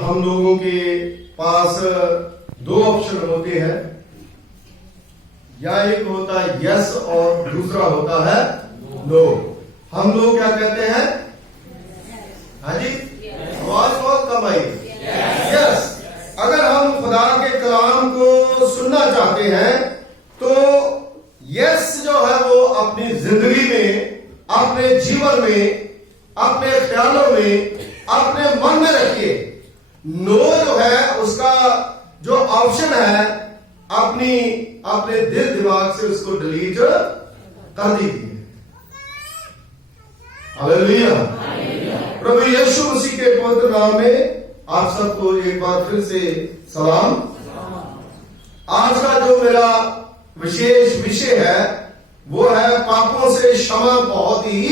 हम लोगों के पास दो ऑप्शन होते हैं, या एक होता है यस और दूसरा होता है नो। हम लोग क्या कहते हैं? हाँ जी, आवाज बहुत कम आई। यस। अगर हम खुदा के कलाम को सुनना चाहते हैं तो यस जो है वो अपनी जिंदगी में, अपने जीवन में, अपने ख्यालों में, अपने मन में रखिए। नो जो है उसका जो ऑप्शन है अपने दिल दिमाग से उसको डिलीट कर दीजिए। हालेलुया। प्रभु यीशु मसीह के पवित्र नाम में आप सबको एक बार फिर से सलाम। आज का जो मेरा विशेष विषय है वो है पापों से क्षमा बहुत ही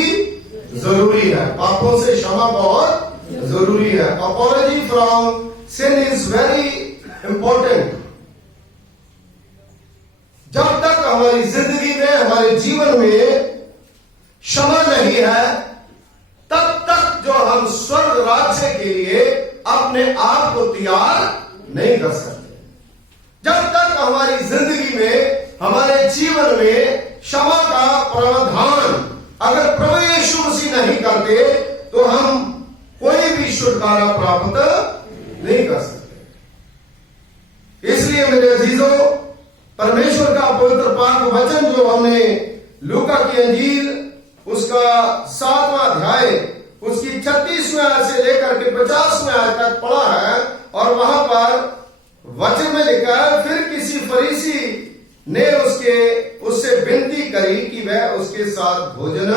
जरूरी है। पापों से क्षमा बहुत जरूरी है। Apology from sin is very important. जब तक हमारी जिंदगी में, हमारे जीवन में क्षमा नहीं है, तब तक जो हम स्वर्ग राज्य के लिए अपने आप को तैयार नहीं कर सकते। जब तक हमारी जिंदगी में, हमारे जीवन में क्षमा का प्रावधान अगर प्रभु यीशु मसीह नहीं करते तो हम कोई भी छुटकारा प्राप्त नहीं कर सकते। इसलिए मेरे अजीजों, परमेश्वर का पवित्र पाक वचन जो हमने लूका की अंजील उसका 7वां अध्याय उसकी 36वें आयत से लेकर के 50वें आयत तक पढ़ा है, और वहां पर वचन में लिखा है, फिर किसी फरीसी ने उससे विनती करी कि वह उसके साथ भोजन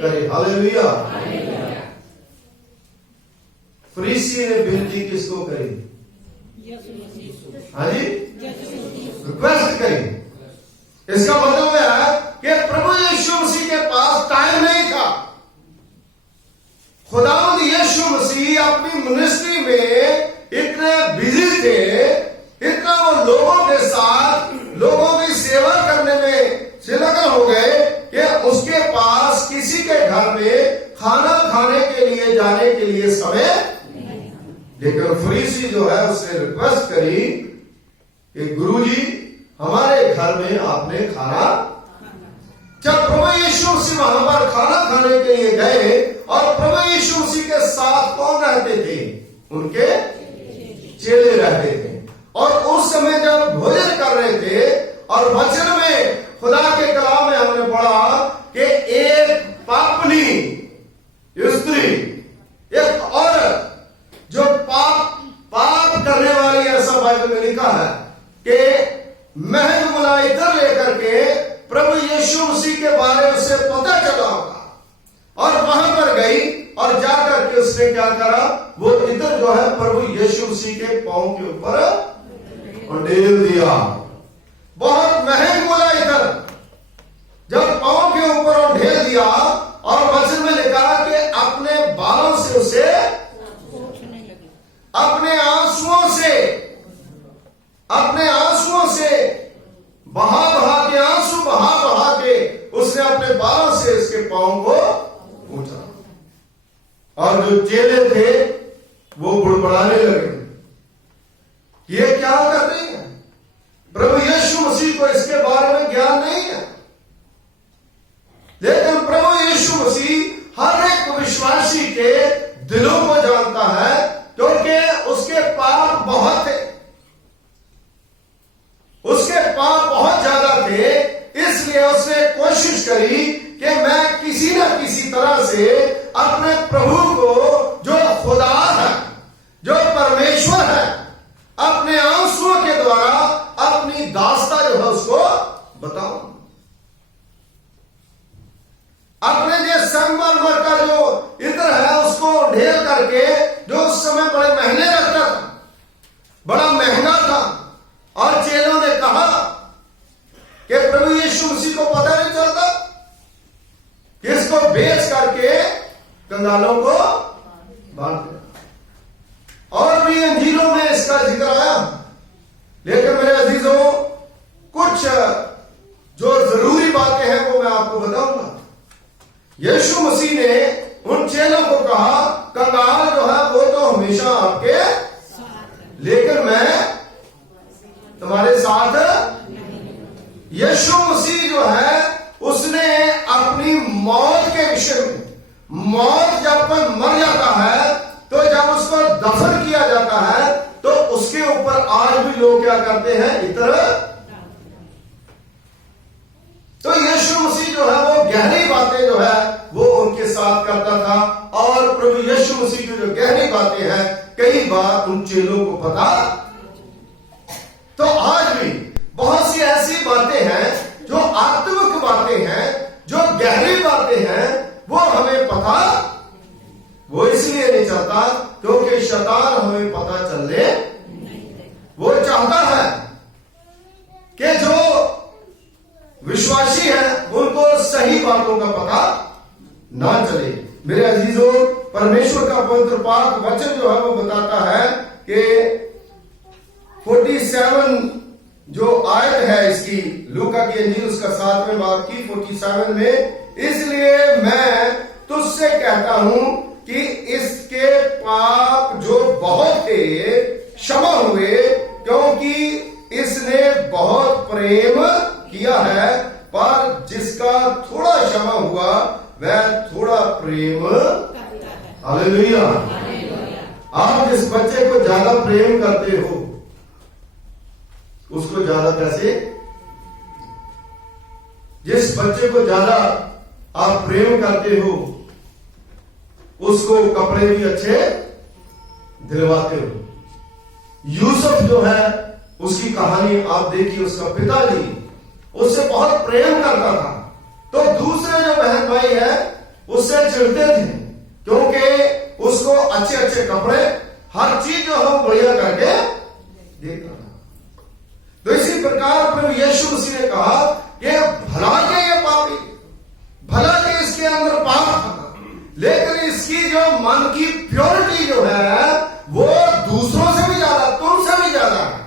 करे। हालेलुया। फरीसी ने विनती किसको करी? हाँ जी, रिक्वेस्ट करी। इसका मतलब है कि प्रभु यीशु मसीह के पास टाइम नहीं था। खुदावंद यीशु मसीह अपनी मिनिस्ट्री में इतने बिजी थे, इतना वो लोगों के साथ लोगों की सेवा करने में संलग्न हो गए कि उसके पास किसी के घर में खाना खाने के लिए जाने के लिए समय। लेकिन फरीसी जो है उसने रिक्वेस्ट करी कि गुरुजी हमारे घर में आपने खाना। जब प्रभु यीशु मसीह वहां पर खाना खाने के लिए गए, और प्रभु यीशु मसीह के साथ कौन रहते थे? उनके चेले रहते थे। और उस समय जब भोजन कर रहे थे, और वचन में खुदा के कलाम में हमने पढ़ा कि एक पापनी स्त्री, एक औरत जो पाप करने वाली, ऐसा बाइबल में लिखा है कि महल मुला इतर लेकर के प्रभु यीशु मसीह के बारे में उसे पता चला होगा, और वहां पर गई और जाकर के उसने क्या करा? वो इतर जो है प्रभु यीशु मसीह के पांव के ऊपर उंडेल दिया। बहुत महंग बोला इधर। जब पांव के ऊपर उंडेल दिया, और वचन में लिखा कि अपने बालों से उसे, अपने आंसुओं से बहा के, आंसू बहा के उसने अपने बालों से इसके पांव को पूछा। और जो चेले थे वो बुड़बड़ाने लगे, ये क्या कर रही है? प्रभु यीशु मसीह को इसके बारे में ज्ञान नहीं है। लेकिन प्रभु यीशु मसीह हर एक विश्वासी के दिलों को जानता है, क्योंकि उसके पाप बहुत थे, उसके पाप बहुत ज्यादा थे। इसलिए उसने कोशिश करी कि मैं किसी न किसी तरह से अपने प्रभु को, जो खुदा है, जो परमेश्वर है, अपने आंसुओं के द्वारा अपनी दास्ता जो है उसको बताऊं। अपने लिए संगमरमर का जो इत्र है उसको ढेर करके, जो उस समय बड़े महंगे रखता था, बड़ा महंगा था। और चेलों ने कहा कि प्रभु यीशु मसीह को पता नहीं चलता कि इसको बेच करके कंगालों को बांट दिया। और भी अंजीलों में इसका जिक्र आया। लेकिन मेरे अजीजों, कुछ जो जरूरी बातें हैं वो मैं आपको बताऊंगा। यीशु मसीह ने उन चेलों को कहा, कंगाल जो है वो तो हमेशा आपके साथ यीशु मसीह जो है उसने अपनी मौत के विषय में, मौत जब कोई मर जाता है तो जब उसको दफन किया जाता है तो उसके ऊपर आज भी लोग क्या करते हैं, इतर। तो यीशु मसीह जो है वो गहरी बातें जो है वो उनके साथ करता था, और प्रभु यीशु मसीह की जो गहरी बातें हैं कई बार उन चेलों को पता। तो आज भी बहुत सी ऐसी बातें हैं जो आत्मिक बातें हैं, जो गहरी बातें हैं, वो हमें पता वो इसलिए नहीं चलता क्योंकि शैतान हमें पता चलने, वो चाहता है कि जो विश्वासी है उनको सही बातों का पता ना चले। मेरे अजीजों, परमेश्वर का पवित्र पाक वचन जो है वो बताता है कि 47 जो आयत है इसकी, लूका की इंजील उसका 7वें बाब की 47 में, इसलिए मैं तुझसे कहता हूं कि इसके पाप जो बहुत थे क्षमा हुए, क्योंकि इसने बहुत प्रेम किया है, पर जिसका थोड़ा क्षमा हुआ वह थोड़ा प्रेम। हालेलुया। आप जिस बच्चे को ज्यादा प्रेम करते हो उसको ज्यादा कैसे, जिस बच्चे को ज्यादा आप प्रेम करते हो उसको कपड़े भी अच्छे दिलवाते हो। यूसुफ जो है उसकी कहानी आप देखिए, उसका पिताजी उससे बहुत प्रेम करता था, तो दूसरे जो बहन भाई है उससे चिढ़ते थे क्योंकि उसको अच्छे अच्छे कपड़े, हर चीज जो हम बढ़िया करके देता था। तो इसी प्रकार प्रभु यीशु मसीह ने कहा कि भला के ये पापी, भला के इसके अंदर पाप था, लेकिन इसकी जो मन की प्योरिटी जो है वो दूसरों से भी ज्यादा, तुमसे भी ज्यादा है,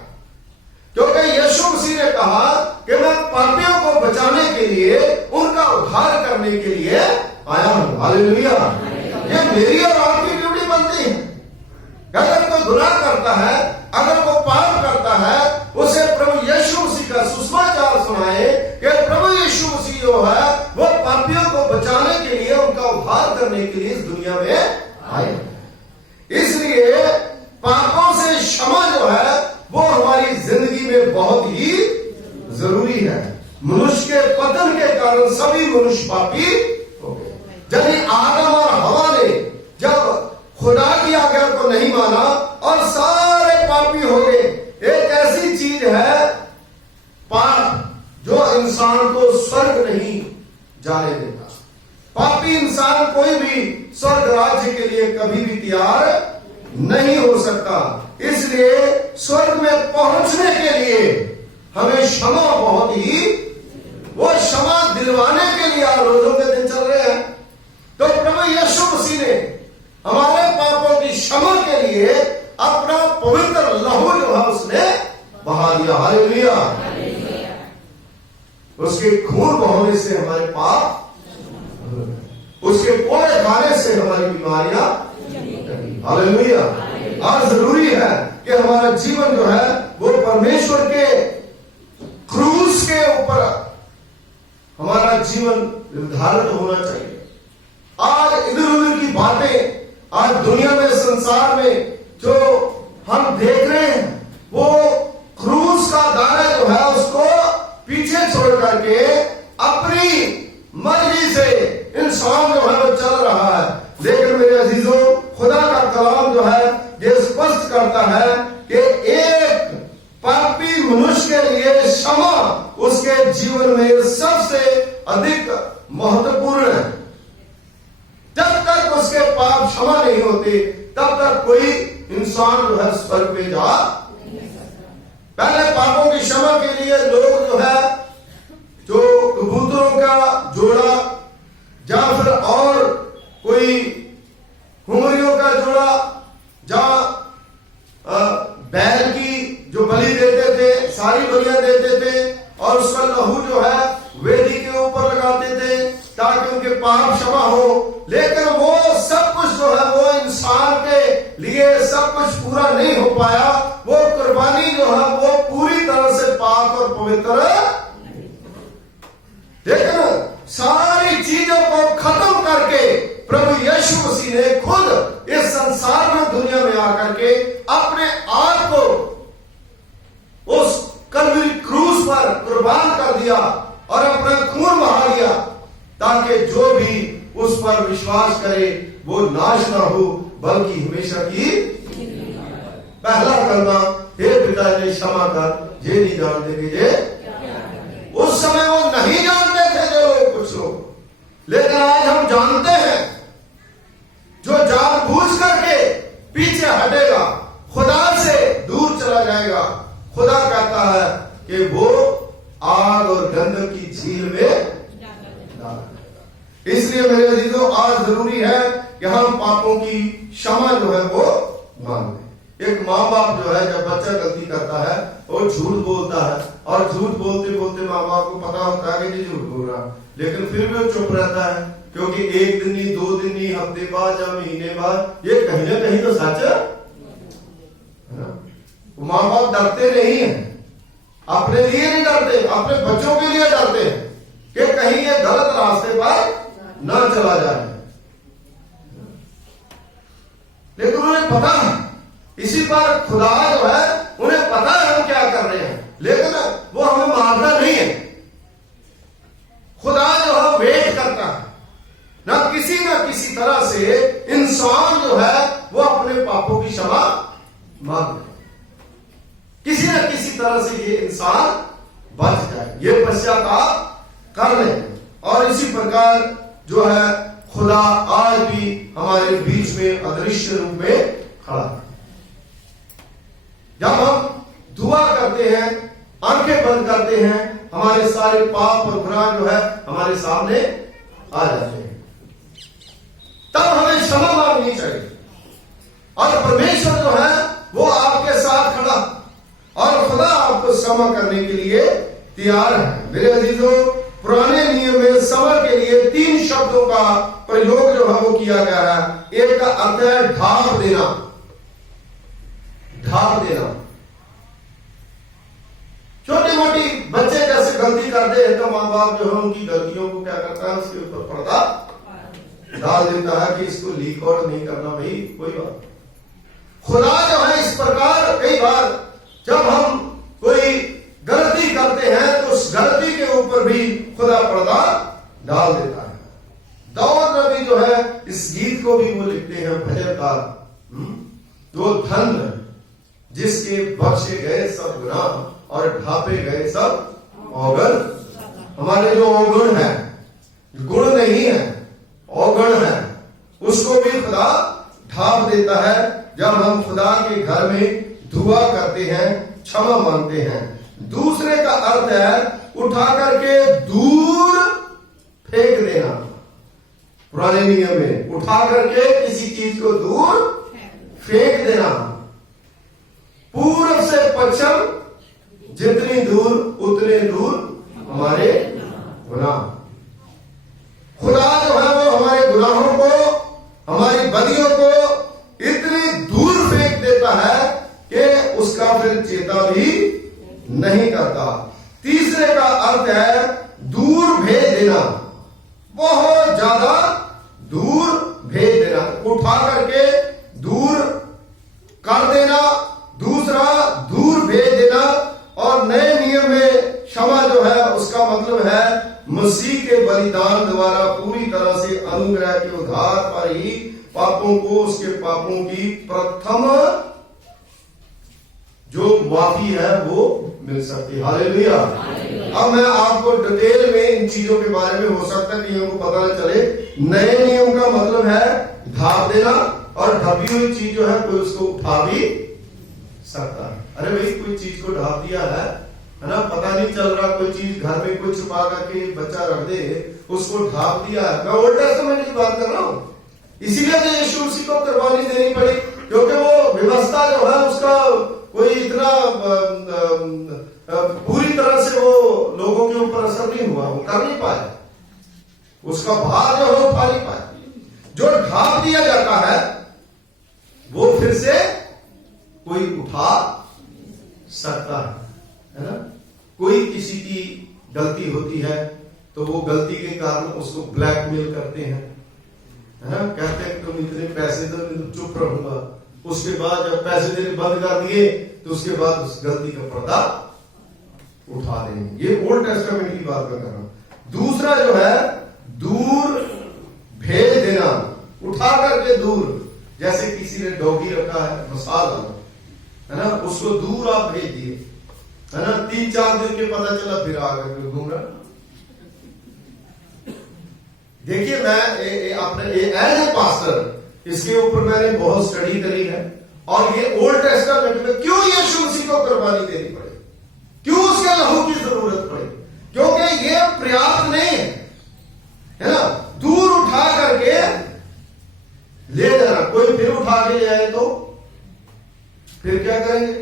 क्योंकि यीशु मसीह ने कहा कि मैं पापियों को बचाने के लिए, उनका उद्धार करने के लिए आया हूं। हालेलुया। ये मेरी और आपकी ड्यूटी बनती है। अगर कोई गुनाह करता है, अगर वो पाप करता है, उसे प्रभु यीशु मसीह का सुसमाचार सुनाए कि प्रभु यीशु मसीह जो है वो पापियों को बचाने के लिए, उनका उद्धार करने के लिए इस दुनिया में आए। इसलिए पापों से क्षमा जो है वो हमारी जिंदगी में बहुत ही जरूरी है। मनुष्य के पतन के कारण सभी मनुष्य पापी हो गए। जब आदम और हवा ने जब खुदा की आज्ञा को नहीं माना और सारे पापी हो गए, एक ऐसी चीज है पाप जो इंसान को स्वर्ग नहीं जाने देता। पापी इंसान कोई भी स्वर्ग राज्य के लिए कभी भी तैयार नहीं हो सकता। इसलिए स्वर्ग में पहुंचने के लिए हमें क्षमा बहुत ही, वो क्षमा दिलवाने के लिए रोजों के दिन चल रहे हैं। तो प्रभु यीशु मसीह ने हमारे पापों की क्षमा के लिए अपना पवित्र लहू जो है उसने बहा दिया। हालेलुया। उसके खून बहाने से हमारे पाप, उसके पोड़े खाने से हमारी बीमारियां। हालेलुया। और जरूरी है कि हमारा जीवन जो है वो परमेश्वर के क्रूस के ऊपर हमारा जीवन निर्धारित होना चाहिए। आज इधर उधर की बातें, आज दुनिया में, संसार में जो हम देख रहे हैं, वो क्रूस का दाना जो है उसको पीछे छोड़ करके अपनी मर्जी से इंसान जो है वो चल रहा है। लेकिन मेरे अजीजों, खुदा का कलाम जो है ये स्पष्ट करता है कि एक पापी मनुष्य के लिए क्षमा उसके जीवन में सबसे अधिक महत्वपूर्ण है। जब तक उसके पाप क्षमा नहीं होते तब तक कोई इंसान जो है स्वर्ग में जा। पहले पापों की क्षमा के लिए लोग जो है जो कबूतरों का जोड़ा या फिर और कोई घुंघरियों का जोड़ा, जहां बैल की जो बलि देते थे, सारी बलियां देते थे और उसका लहू जो है वेदी के ऊपर लगाते थे ताकि उनके पाप क्षमा हो। लेकिन वो सब कुछ जो है वो इंसान के लिए सब कुछ पूरा नहीं हो पाया। वो कुर्बानी जो है वो पूरी तरह से पाप पवित्र। लेकिन सारी चीजों को खत्म करके प्रभु यीशु मसीह ने खुद इस संसार में, दुनिया में आकर के अपने आप को उस कल्वरी क्रूस पर कुर्बान कर दिया और अपना खून बहा दिया, ताकि जो भी उस पर विश्वास करे वो नाश ना हो बल्कि हमेशा की। पहला कलमा, हे पिता ने क्षमा कर, ये नहीं जानते कि ये। उस समय वो नहीं जानते थे जो लोग, कुछ लोग, लेकिन आज हम जानते हैं। जो जानबूझ करके पीछे हटेगा, खुदा से दूर चला जाएगा, खुदा कहता है कि वो आग और गंधक की झील में। इसलिए मेरे अजीजों, आज जरूरी है कि हम पापों की क्षमा जो है वो मांग लें। एक माँ बाप जो है, जब बच्चा गलती करता है वो झूठ बोलता है, और झूठ बोलते बोलते माँ बाप को पता होता है कि झूठ बोल रहा, लेकिन फिर भी वो चुप रहता है, क्योंकि एक दिन नहीं, 2 दिन नहीं, हफ्ते बाद या महीने बाद ये कहीं ना कहीं तो सच है ना। माँ बाप डरते नहीं है, अपने लिए नहीं डरते, अपने बच्चों के लिए डरते हैं कि कहीं ये गलत रास्ते पर ना चला जाए। लेकिन उन्हें पता है, इसी पर खुदा जो है उन्हें पता है हम क्या कर रहे हैं, लेकिन वो हमें मारता नहीं है। खुदा जो है वेट करता है, ना किसी तरह से इंसान जो है वो अपने पापों की क्षमा मांग ले, किसी न किसी तरह से ये इंसान बच जाए, ये पश्चाताप कर ले। और इसी प्रकार जो है खुदा आज भी हमारे बीच में अदृश्य रूप में खड़ा है। जब हम दुआ करते हैं, आंखें बंद करते हैं, हमारे सारे पाप और गुनाह जो है हमारे सामने आ जाते हैं, तब हमें क्षमा मांगनी चाहिए। और परमेश्वर जो है वो आपके साथ खड़ा, और खुदा आपको क्षमा करने के लिए तैयार है। मेरे अजीजों, पुराने नियम में क्षमा के लिए 3 शब्दों का प्रयोग जो है वो किया गया है। एक का अर्थ है ढांप देना, ढांप देना। छोटी मोटी बच्चे जैसे गलती करते हैं तो माँ बाप जो है उनकी गलतियों को क्या करता है, उसके ऊपर पर्दा डाल देता है कि इसको लीक और नहीं करना, भाई कोई बात। खुदा जो है इस प्रकार कई बार जब हम कोई गलती करते हैं तो उस गलती के ऊपर भी खुदा पर्दा डाल देता है। दाऊद नबी जो है इस गीत को भी वो लिखते हैं, भजनकार, तो धन जिसके बख्शे गए सब गुनाह और ढापे गए सब अवगुण। हमारे जो अवगुण है, गुण नहीं है, अवगुण है, उसको भी खुदा ढाप देता है जब हम खुदा के घर में दुआ करते हैं, क्षमा मांगते हैं। दूसरे का अर्थ है उठा करके दूर फेंक देना। पुराने नियम में उठा करके किसी चीज को दूर फेंक देना। पूर्व से पश्चिम जितनी दूर उतने दूर हमारे गुनाह। खुदा जो है वो हमारे गुनाहों को, हमारी बदियों को इतनी दूर फेंक देता है कि उसका फिर चेता भी नहीं करता। तीसरे का अर्थ है दूर भेज देना, बहुत ज्यादा दूर भेज देना, उठा करके दूर कर देना। दूसरा दूर भेज देना। और नए नियम में क्षमा जो है उसका मतलब है मसीह के बलिदान द्वारा पूरी तरह से अनुग्रह के उद्धार पर ही पापों को, उसके पापों की प्रथम जो माफी है वो मिल सकती है। हालेलुया। अब मैं आपको डिटेल में इन चीजों के बारे में, हो सकता है कि हमको पता न चले। नए नियम का मतलब है ढाप देना, और ढपी हुई चीज जो है कोई उसको उठा भी सकता है। अरे भाई कोई चीज को ढाप दिया है ना, पता नहीं चल रहा, कोई चीज घर में कुछ छुपा करके बच्चा रख दे, उसको ढाप दिया है। मैं ओल्ड टेस्टामेंट की बात कर रहा हूं, इसीलिए तो यीशु मसीह को कुर्बानी देनी पड़ी, क्योंकि वो व्यवस्था जो है उसका कोई इतना पूरी तरह से वो लोगों के ऊपर असर नहीं हुआ, वो कर नहीं पाए, उसका भार जो है उठा नहीं पाए। जो ढाप दिया जाता है वो फिर से कोई उठा सकता है ना। कोई किसी की गलती होती है तो वो गलती के कारण उसको ब्लैकमेल करते हैं, है ना, कहते हैं तुम इतने पैसे दो नहीं तो चुप रहूंगा। उसके बाद जब पैसे देने बंद कर दिए तो उसके बाद उस गलती का पर्दा उठा देंगे। ये ओल्ड टेस्टामेंट की बात मैं कर रहा हूं। दूसरा जो है दूर भेज देना, उठा करके दूर, जैसे किसी ने डॉगी रखा है, मसाल है ना, उसको दूर आप भेज दिए, है ना, 3-4 दिन के पता चला फिर आ गए घूम रहा। देखिए मैं अपने एज ए पास्टर इसके ऊपर मैंने बहुत स्टडी करी है, और ये ओल्ड टेस्टामेंट में क्यों यीशु मसीह को कुर्बानी देनी पड़ी, क्यों उसके लहू की जरूरत पड़ी, क्योंकि ये पर्याप्त नहीं है ना, दूर उठा करके ले जाना। कोई फिर उठा के जाए तो फिर क्या करेंगे?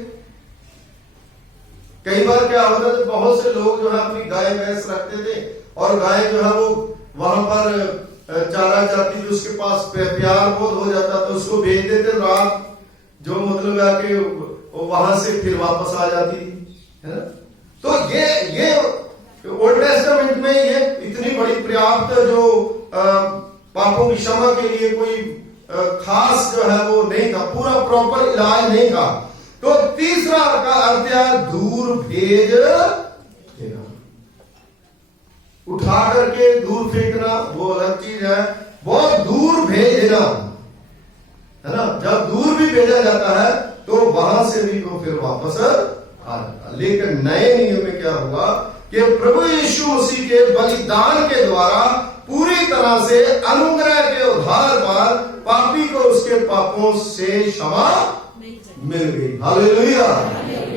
कई बार क्या होता था, बहुत से लोग जो है अपनी गाय भैंस रखते थे और गाय जो है वो वहां पर चारा चाहती थी, उसके पास प्यार बहुत हो जाता तो उसको भेज देते, रात जो मतलब आके वहां से फिर वापस आ जाती थी, है ना। तो ये ओल्ड टेस्टामेंट में ये इतनी बड़ी पर्याप्त जो पापों की क्षमा के लिए कोई खास जो है वो नहीं था, पूरा प्रॉपर इलाज नहीं था। तो तीसरा का अर्थ है दूर भेज देना, उठा करके दूर फेंकना वो अलग चीज है, बहुत दूर भेज देना, है ना। जब दूर भी भेजा जाता है तो वहां से भी वो फिर वापस आ जाता। लेकिन नए नियम में क्या हुआ कि प्रभु यीशु मसीह के बलिदान के द्वारा पूरी तरह से अनुग्रह के उद्धार पर पापी को उसके पापों से क्षमा मिल गई। Hallelujah,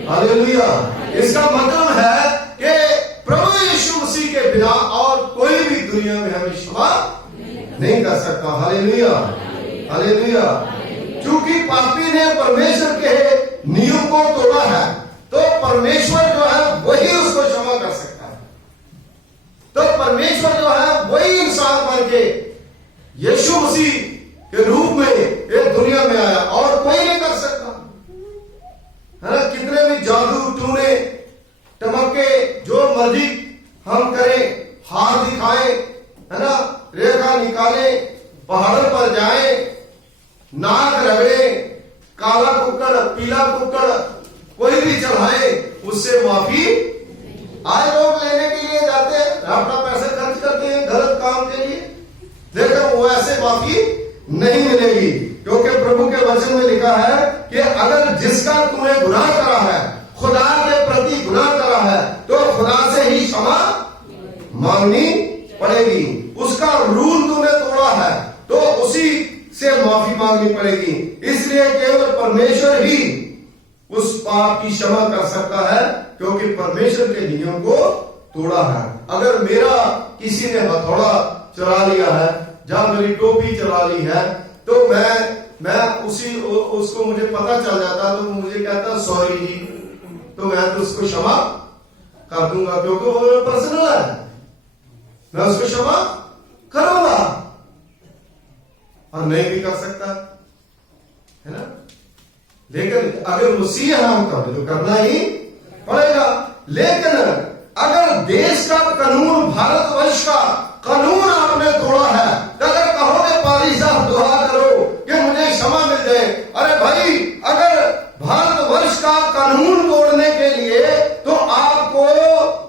hallelujah. इसका मतलब है कि प्रभु यीशु मसीह के बिना और कोई भी दुनिया में हमें क्षमा नहीं कर सकता। Hallelujah, hallelujah. क्योंकि पापी ने परमेश्वर के नियम को तोड़ा है तो परमेश्वर जो है वही उसको क्षमा कर सकता है। तो परमेश्वर जो है वही इंसान बन के यीशु मसीह के रूप में एक दुनिया में आया और कोई नहीं कर सकता, है ना। कितने भी जादू टूने टमके जो मर्जी हम करें, हाथ दिखाएं, है ना, रेखा निकालें, पहाड़ों पर जाएं, नाक रगड़े, काला कुक्कड़ पीला कुक्कड़ कोई भी चढ़ाए, उससे माफी आए। लोग लेने के लिए जाते हैं, अपना पैसे खर्च करते हैं गलत काम के लिए, लेकिन वो ऐसे माफी नहीं मिलेगी। क्योंकि प्रभु के वचन में लिखा है कि अगर जिसका तूने गुनाह करा है, खुदा के प्रति गुनाह करा है, तो खुदा से ही क्षमा मांगनी पड़ेगी। उसका रूल तूने तोड़ा है तो उसी से माफी मांगनी पड़ेगी। इसलिए केवल परमेश्वर ही उस पाप की क्षमा कर सकता है, क्योंकि परमेश्वर के नियम को तोड़ा है। अगर मेरा किसी ने हथौड़ा चुरा लिया है, जहां मेरी टोपी चुरा ली है, तो मैं उसको मुझे पता चल जाता तो मुझे कहता सॉरी जी, तो मैं तो उसको क्षमा कर दूंगा, क्योंकि वो मेरा पर्सनल है, मैं उसको क्षमा करूंगा। और नहीं भी कर सकता, है ना। लेकिन अगर मसीह हम कर तो करना ही पड़ेगा। लेकिन अगर देश का कानून, भारतवर्ष का कानून आपने तोड़ा है, तो अगर कहोगे पारी साहब दुआ करो कि मुझे क्षमा मिल जाए, अरे भाई, अगर भारतवर्ष का कानून तोड़ने के लिए तो आपको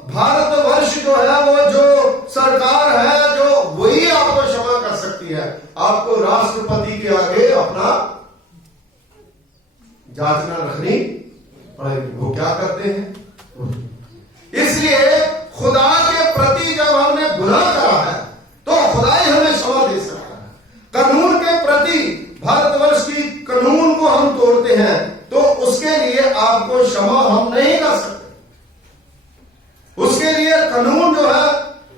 भारतवर्ष जो है वो जो सरकार है जो वही आपको क्षमा कर सकती है। आपको राष्ट्रपति के आगे अपना जांचना रखनी पड़ेगी, वो क्या करते हैं। इसलिए खुदा के प्रति जब हमने गुनाह करा है तो खुदा ही हमें क्षमा दे सकता है। कानून के प्रति, भारतवर्ष की कानून को हम तोड़ते हैं तो उसके लिए आपको क्षमा हम नहीं कर सकते। उसके लिए कानून जो है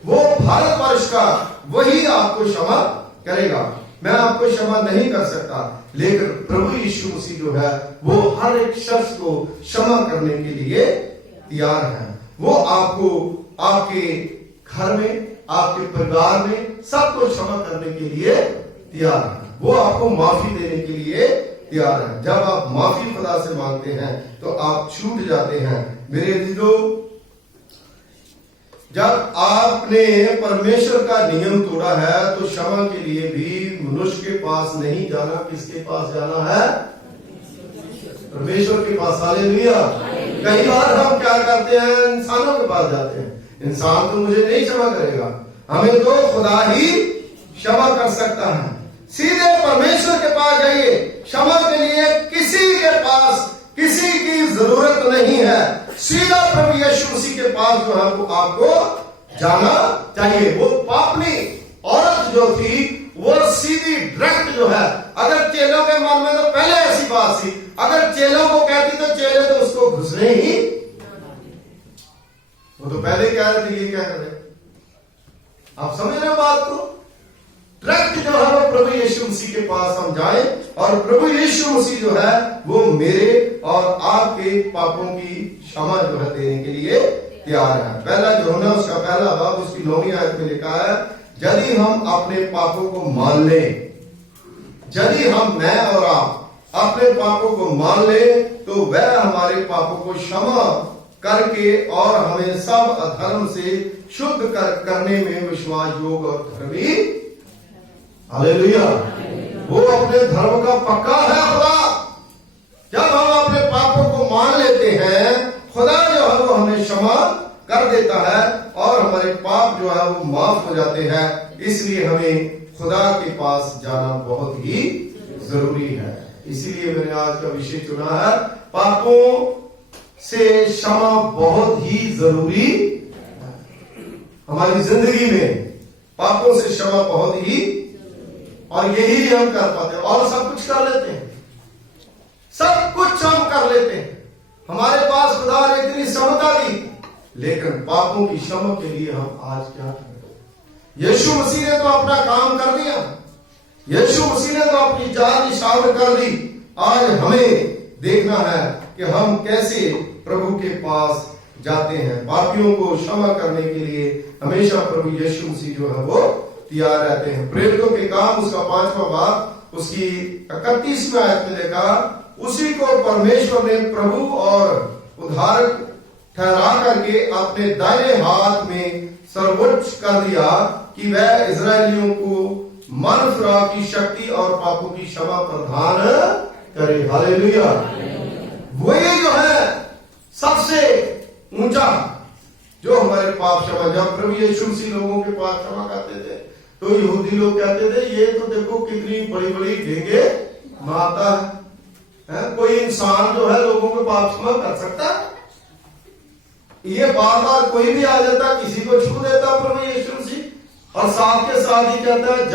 वो भारतवर्ष का, वही आपको क्षमा करेगा। मैं आपको क्षमा नहीं कर सकता, लेकिन प्रभु यीशु मसीह जो है वो हर एक शख्स को क्षमा करने के लिए तैयार है। वो आपको आपके घर में, आपके परिवार में सबको क्षमा करने के लिए तैयार है। वो आपको माफी देने के लिए तैयार है। जब आप माफी खुदा से मांगते हैं तो आप छूट जाते हैं। मेरे दिलों, जब आपने परमेश्वर का नियम तोड़ा है तो क्षमा के लिए भी मनुष्य के पास नहीं जाना, किसके पास जाना है? परमेश्वर के पास। हालेलुया। कई बार हम क्या करते हैं, इंसानों के पास जाते हैं। इंसान तो मुझे नहीं क्षमा करेगा, हमें तो खुदा ही क्षमा कर सकता है। सीधे परमेश्वर के पास जाइए। क्षमा के लिए किसी के पास किसी की जरूरत नहीं है। सीधा प्रभु यीशु मसीह के पास जो है वो आपको जाना चाहिए। वो पापनी औरत जो थी वो सीधी डायरेक्ट जो है, अगर चेलों के मन में तो पहले ऐसी बात थी, अगर चेलों को कहती तो चेले तो उसको घुसने ही, वो तो पहले कह रहे थे ये क्या कर रहे। आप समझ रहे हो बात को? डायरेक्ट जो है वो प्रभु यीशु मसीह के पास हम जाएं और प्रभु यीशु मसीह जो है वो मेरे और आपके पापों की क्षमा जो है देने के लिए तैयार है। पहला यूहन्ना उसका पहला बाब उसकी 9वीं आयत में लिखा है, यदि हम अपने पापों को मान लें, यदि हम मैं और आप अपने पापों को मान ले तो वह हमारे पापों को क्षमा करके और हमें सब अधर्म से शुद्ध करने में विश्वास योग और धर्मी। हालेलुया। वो अपने धर्म का पक्का है खुदा। जब हम अपने पापों को मान लेते हैं, खुदा जो है वो हमें क्षमा कर देता है और हमारे पाप जो है वो माफ हो जाते हैं। इसलिए हमें खुदा के पास जाना बहुत ही जरूरी है। इसीलिए मैंने आज का विषय चुना है, पापों से क्षमा बहुत ही जरूरी है। हमारी जिंदगी में पापों से क्षमा बहुत ही, और यही हम कर पाते हैं। और सब कुछ कर लेते हैं, सब कुछ हम कर लेते हैं। हमारे पास खुदा ने इतनी क्षमता दी, लेकिन पापों की क्षमा के लिए हम आज क्या करें? यीशु मसीह ने तो अपना काम कर दिया, यीशु मसीह ने तो अपनी जान निछावर कर दी। आज हमें देखना है कि हम कैसे प्रभु के पास जाते हैं। पापियों को क्षमा करने के लिए हमेशा प्रभु यीशु मसीह जो है वो तैयार रहते हैं। प्रेरितों के काम उसका 5वां बाब उसकी 31वें आयत में लिखा, उसी को परमेश्वर ने प्रभु और उद्धारक ठहरा करके अपने दाहिने हाथ में सर्वोच्च कर दिया कि वह इजरायलियों को मन फिराव की शक्ति और पापों की क्षमा प्रदान करे। हालेलुया। वही जो है सबसे ऊंचा जो हमारे पाप क्षमा। जब प्रभु यीशु मसीह लोगों के पाप क्षमा करते थे तो यहूदी लोग कहते थे ये तो देखो कितनी बड़ी बड़ी ढेगे माता है, कोई इंसान जो है लोगों के पाप क्षमा कर सकता है? ये बार बार कोई भी आ जाता किसी को छू देता प्रभु यीशु मसीह, और साथ के साथ ही कहता है